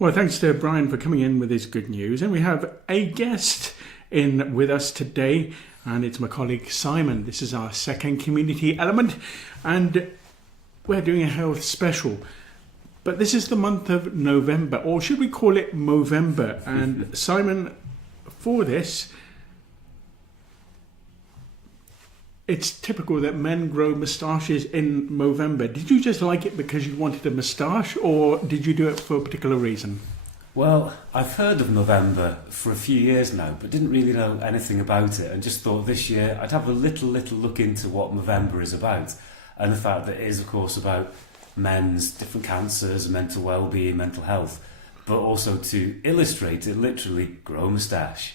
Well, thanks to Brian for coming in with his good news. And we have a guest in with us today, and it's my colleague Simon. This is our second community element, and we're doing a health special. But this is the month of November, or should we call it Movember? And Simon, for this, it's typical that men grow moustaches in Movember. Did you just like it because you wanted a moustache, or did you do it for a particular reason? Well, I've heard of Movember for a few years now, but didn't really know anything about it, and just thought this year I'd have a little look into what Movember is about, and the fact that it is, of course, about men's different cancers, mental well-being, mental health, but also to illustrate it, literally grow a moustache.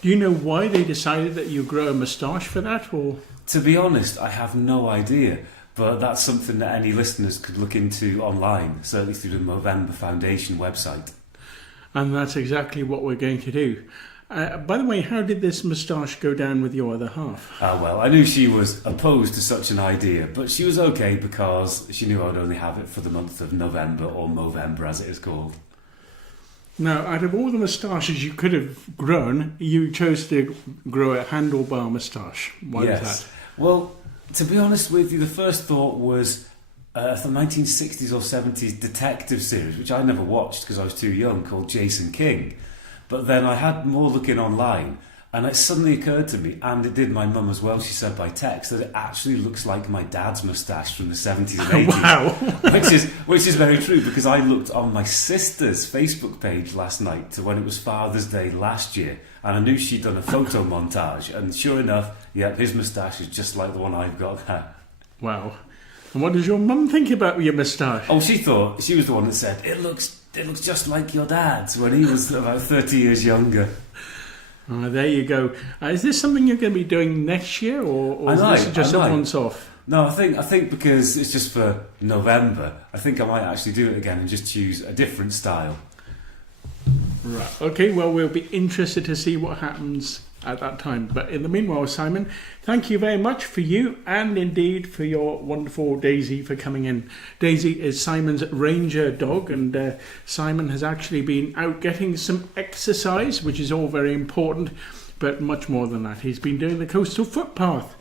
Do you know why they decided that you grow a moustache for that, or? To be honest, I have no idea, but that's something that any listeners could look into online, certainly through the Movember Foundation website. And that's exactly what we're going to do. By the way, how did this moustache go down with your other half? Well, I knew she was opposed to such an idea, but she was okay because she knew I'd only have it for the month of November, or Movember as it is called. Now, out of all the moustaches you could have grown, you chose to grow a handlebar moustache. Why was that? Well, to be honest with you, the first thought was the 1960s or 70s detective series, which I never watched because I was too young, called Jason King. But then I had more looking online, and it suddenly occurred to me, and it did my mum as well, she said by text, that it actually looks like my dad's moustache from the 70s and 80s. Wow! which is very true, because I looked on my sister's Facebook page last night to when it was Father's Day last year, and I knew she'd done a photo montage, and sure enough, his moustache is just like the one I've got now. Wow. And what does your mum think about your moustache? Oh, she was the one that said, it looks just like your dad's when he was about 30 years younger. There you go. Is this something you're going to be doing next year, or is this just a once off? No, I think because it's just for November, I think I might actually do it again and just choose a different style. Right. Okay, well, we'll be interested to see what happens at that time. But in the meanwhile, Simon, thank you very much for you and indeed for your wonderful Daisy for coming in. Daisy is Simon's ranger dog, and Simon has actually been out getting some exercise, which is all very important, but much more than that. He's been doing the coastal footpath,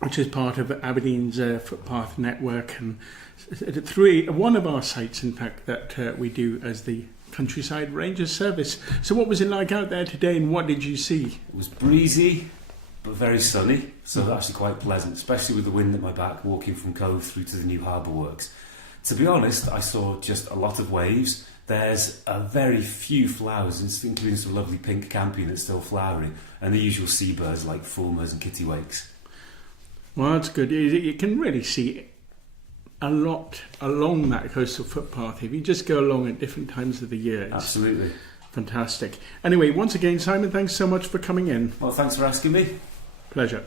which is part of Aberdeen's footpath network, and one of our sites, in fact, that we do as the Countryside Ranger Service. So what was it like out there today, and what did you see? It was breezy but very sunny, so actually quite pleasant, especially with the wind at my back walking from Cove through to the new harbour works. To be honest, I saw just a lot of waves. There's a very few flowers, including some lovely pink campion that's still flowering, and the usual seabirds like fulmars and kittiwakes. Well, that's good. You can really see a lot along that coastal footpath if you just go along at different times of the year. Absolutely. Fantastic. Anyway, once again, Simon, thanks so much for coming in. Well, thanks for asking me. Pleasure.